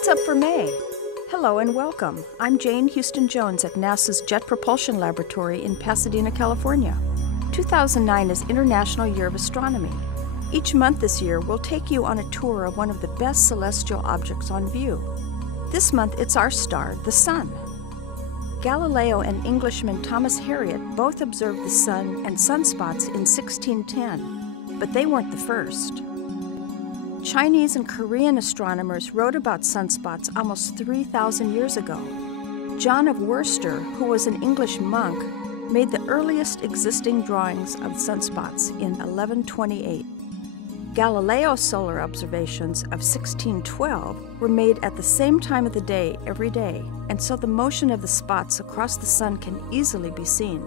What's up for May? Hello and welcome. I'm Jane Houston Jones at NASA's Jet Propulsion Laboratory in Pasadena, California. 2009 is International Year of Astronomy. Each month this year, we'll take you on a tour of one of the best celestial objects on view. This month, it's our star, the Sun. Galileo and Englishman Thomas Harriot both observed the Sun and sunspots in 1610, but they weren't the first. Chinese and Korean astronomers wrote about sunspots almost 3,000 years ago. John of Worcester, who was an English monk, made the earliest existing drawings of sunspots in 1128. Galileo's solar observations of 1612 were made at the same time of the day every day, and so the motion of the spots across the Sun can easily be seen.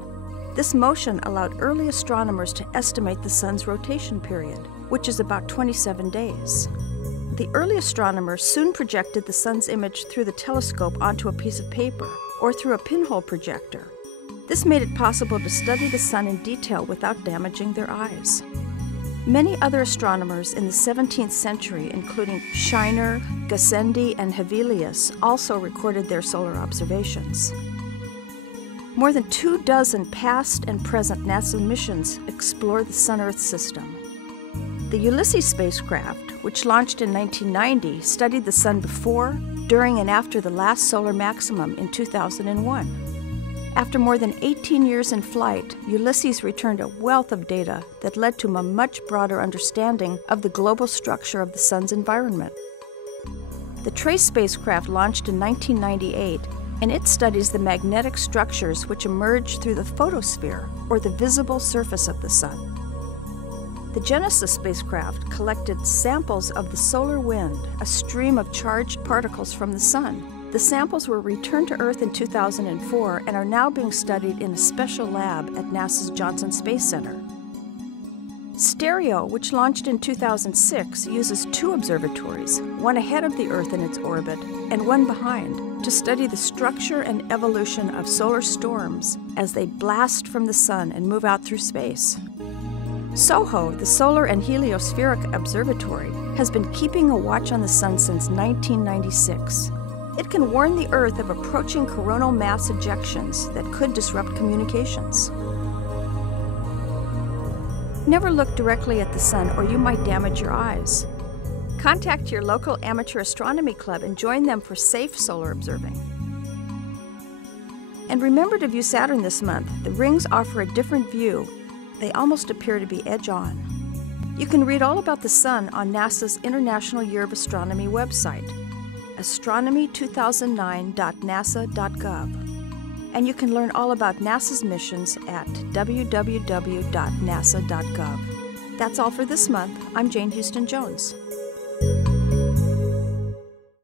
This motion allowed early astronomers to estimate the Sun's rotation period, which is about 27 days. The early astronomers soon projected the Sun's image through the telescope onto a piece of paper or through a pinhole projector. This made it possible to study the Sun in detail without damaging their eyes. Many other astronomers in the 17th century, including Scheiner, Gassendi, and Hevelius, also recorded their solar observations. More than 24 past and present NASA missions explore the Sun-Earth system. The Ulysses spacecraft, which launched in 1990, studied the Sun before, during, and after the last solar maximum in 2001. After more than 18 years in flight, Ulysses returned a wealth of data that led to a much broader understanding of the global structure of the Sun's environment. The TRACE spacecraft launched in 1998, and it studies the magnetic structures which emerge through the photosphere, or the visible surface of the Sun. The Genesis spacecraft collected samples of the solar wind, a stream of charged particles from the Sun. The samples were returned to Earth in 2004 and are now being studied in a special lab at NASA's Johnson Space Center. STEREO, which launched in 2006, uses two observatories, one ahead of the Earth in its orbit and one behind, to study the structure and evolution of solar storms as they blast from the Sun and move out through space. SOHO, the Solar and Heliospheric Observatory, has been keeping a watch on the Sun since 1996. It can warn the Earth of approaching coronal mass ejections that could disrupt communications. Never look directly at the Sun or you might damage your eyes. Contact your local amateur astronomy club and join them for safe solar observing. And remember to view Saturn this month. The rings offer a different view. They almost appear to be edge-on. You can read all about the Sun on NASA's International Year of Astronomy website, astronomy2009.nasa.gov. And you can learn all about NASA's missions at www.nasa.gov. That's all for this month. I'm Jane Houston Jones.